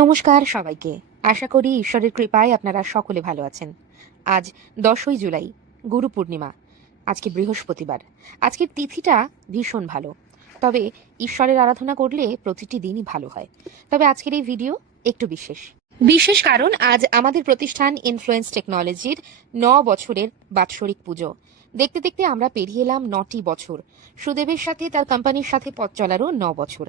নমস্কার সবাইকে। আশা করি ঈশ্বরের কৃপায় আপনারা সকলে ভালো আছেন। আজ 10ই জুলাই, গুরু পূর্ণিমা। আজকে বৃহস্পতিবার। আজকের তিথিটা ভীষণ ভালো। তবে ঈশ্বরের আরাধনা করলে প্রতিটি দিনই ভালো হয়। তবে আজকের এই ভিডিও একটু বিশেষ কারণ আজ আমাদের প্রতিষ্ঠান ইনফ্লুয়েন্স টেকনোলজির 9 বছরের বাৎসরিক পুজো। দেখতে দেখতে আমরা পেরিয়ে এলাম 9টি বছর। সুদেবের সাথে তার কোম্পানির সাথে পথ চলারও 9 বছর।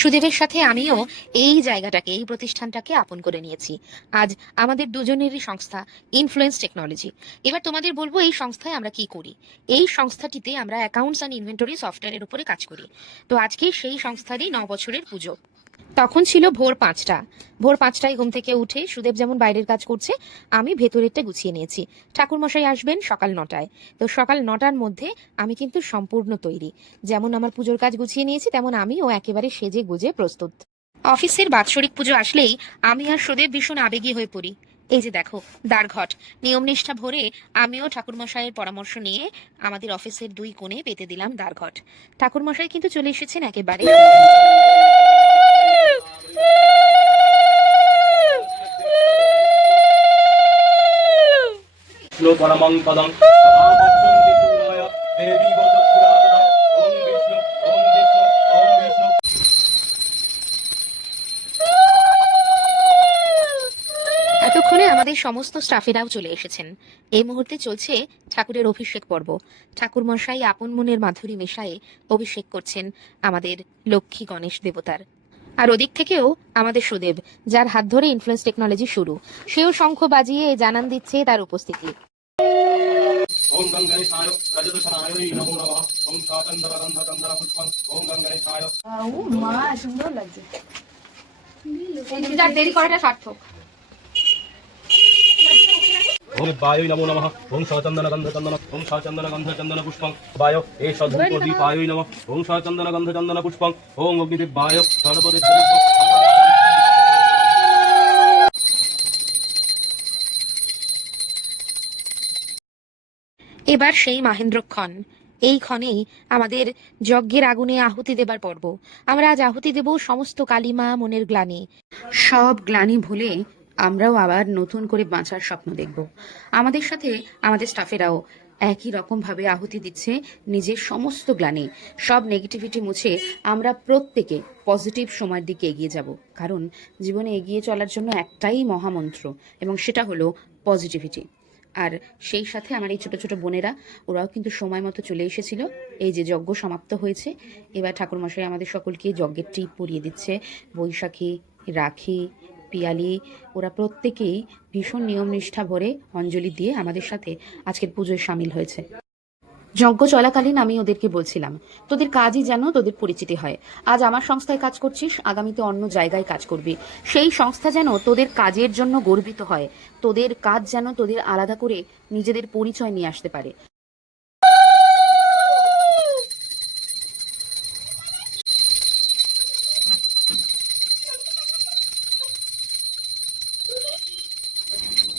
সুদেবের সাথে আমিও এই জায়গাটাকে, এই প্রতিষ্ঠানটাকে আপন করে নিয়েছি। আজ আমাদের দুজনেরই সংস্থা ইনফ্লুয়েন্স টেকনোলজি। এবার তোমাদের বলবো এই সংস্থায় আমরা কি করি। এই সংস্থাটিতে আমরা অ্যাকাউন্টস অ্যান্ড ইনভেন্টরি সফটওয়্যারের উপরে কাজ করি। তো আজকে সেই সংস্থারই 9 বছরের পুজো। তখন ছিল ভোর 5টা। ভোর 5টায় ঘুম থেকে উঠে সুদেব যেমন বাইরের কাজ করছে, আমি ভেতরেরটা গুছিয়ে নিয়েছি। ঠাকুরমশাই আসবেন সকাল 9টায়। তো সকাল 9টার মধ্যে আমি কিন্তু সম্পূর্ণ তৈরি। যেমন আমার পুজোর কাজ গুছিয়ে নিয়েছি, তেমন আমিও একেবারে সেজে গুজে প্রস্তুত। অফিসের বাৎসরিক পুজো আসলেই আমি আর সুদেব ভীষণ আবেগী হয়ে পড়ি। এই যে দেখো, দ্বারঘট নিয়ম নিষ্ঠা ভরে আমিও ঠাকুরমশাইয়ের পরামর্শ নিয়ে আমাদের অফিসের 2 কোণে পেতে দিলাম দ্বারঘট। ঠাকুরমশাই কিন্তু চলে এসেছেন একেবারে। পরমং পদং সমাপত্তং বিষ্ণুয় দেবী বচস্ফুরাততং ওম বিষ্ণু ওম বিষ্ণু ওম বিষ্ণু। এতক্ষণে আমাদের সমস্ত স্টাফেরাও চলে এসেছেন। এই মুহূর্তে চলছে ঠাকুরের অভিষেক পর্ব। ঠাকুর মশাই আপন মনের মাধুরী মেশায়ে অভিষেক করছেন আমাদের লক্ষ্মী গণেশ দেবতার। আর ওদিক থেকেও আমাদের সুদেব, যার হাত ধরে ইনফ্লুয়েন্স টেকনোলজি শুরু, সেও শঙ্খ বাজিয়ে জানান দিচ্ছে তার উপস্থিতি। ওম গঙ্গেশায় রজতশনায় নমো নমঃ। ওম শাচন্দর গন্ধ পুষ্পং ওম গঙ্গেশায়। ও মা সুন্দর লাগছে। দেরি করাটা সার্থক। ওম বায়ৈ নমো নমঃ। ওম শাচন্দন গন্ধ চন্দন ওম শাচন্দন গন্ধ চন্দন পুষ্পং বায় এই সধূপ দীপায়ৈ নমঃ। ওম শাচন্দন গন্ধ চন্দন পুষ্পং ওম অগ্নিদেবায় সর্বদেব। এবার সেই মাহেন্দ্রক্ষণ। এই ক্ষণেই আমাদের যজ্ঞের আগুনে আহুতি দেবার পর্ব। আমরা আজ আহুতি দেব সমস্ত কালিমা মনের গ্লানি। সব গ্লানি ভুলে আমরাও আবার নতুন করে বাঁচার স্বপ্ন দেখব। আমাদের সাথে আমাদের স্টাফেরাও একই রকমভাবে আহুতি দিচ্ছে নিজের সমস্ত গ্লানি, সব নেগেটিভিটি মুছে আমরা প্রত্যেকে পজিটিভ সময়ের দিকে এগিয়ে যাব। কারণ জীবনে এগিয়ে চলার জন্য একটাই মহামন্ত্র, এবং সেটা হলো পজিটিভিটি। আর সেই সাথে আমার এই ছোট ছোট বোনেরা, ওরাও কিন্তু সময় মতো চলে এসেছিল। এই যে যজ্ঞ সমাপ্ত হয়েছে, এবার ঠাকুরমশাই আমাদের সকলকে যজ্ঞের টিপ পরিয়ে দিচ্ছে। বৈশাখী, রাখি, পিয়ালি, ওরা প্রত্যেকেই ভীষণ নিয়ম নিষ্ঠা ভরে অঞ্জলি দিয়ে আমাদের সাথে আজকের পুজোয় সামিল হয়েছে। যজ্ঞ চলাকালীন আমি ওদেরকে বলছিলাম, তোদের কাজই যেন তোদের পরিচিতি হয়। আজ আমার সংস্থায় কাজ করছিস, আগামীতে অন্য জায়গায় কাজ করবি। সেই সংস্থা যেন তোদের কাজের জন্য গর্বিত হয়, তোদের কাজ যেন তোদের আলাদা করে নিজেদের পরিচয় নিয়ে আসতে পারে।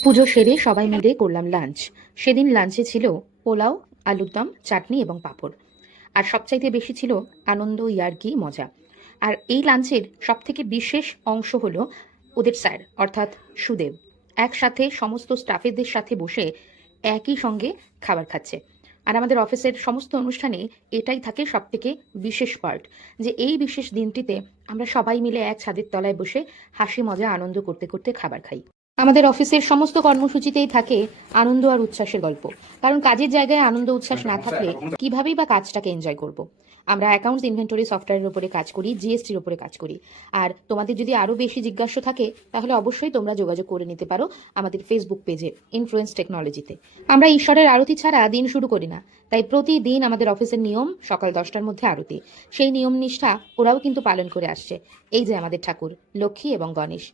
পুজো সেরে সবাই মিলে করলাম লাঞ্চ। সেদিন লাঞ্চে ছিল পোলাও, আলুর দম, চাটনি এবং পাঁপড়। আর সবচাইতে বেশি ছিল আনন্দ, ইয়ার্কি, মজা। আর এই লাঞ্চের সবথেকে বিশেষ অংশ হলো ওদের স্যার অর্থাৎ সুদেব একসাথে সমস্ত স্টাফেদের সাথে বসে একই সঙ্গে খাবার খাচ্ছে। আর আমাদের অফিসের সমস্ত অনুষ্ঠানে এটাই থাকে সবথেকে বিশেষ পার্ট, যে এই বিশেষ দিনটিতে আমরা সবাই মিলে এক ছাদের তলায় বসে হাসি মজা আনন্দ করতে করতে খাবার খাই। আমাদের অফিসের সমস্ত কর্মসূচিতেই থাকে আনন্দ আর উচ্ছ্বাসের গল্প। কারণ কাজের জায়গায় আনন্দ উচ্ছ্বাস না থাকলে কিভাবেই বা কাজটাকে এনজয় করব। আমরা অ্যাকাউন্টস ইনভেন্টরি সফটওয়্যারের উপরে কাজ করি, জিএসটির উপরে কাজ করি। আর তোমাদের যদি আরও বেশি জিজ্ঞাসা থাকে তাহলে অবশ্যই তোমরা যোগাযোগ করে নিতে পারো আমাদের ফেসবুক পেজে ইনফ্লুয়েন্স টেকনোলজিতে। আমরা ঈশ্বরের আরতি ছাড়া দিন শুরু করি না, তাই প্রতিদিন আমাদের অফিসের নিয়ম সকাল 10টার মধ্যে আরতি। সেই নিয়ম নিষ্ঠা ওরাও কিন্তু পালন করে আসছে। এই যে আমাদের ঠাকুর লক্ষ্মী এবং গণেশ।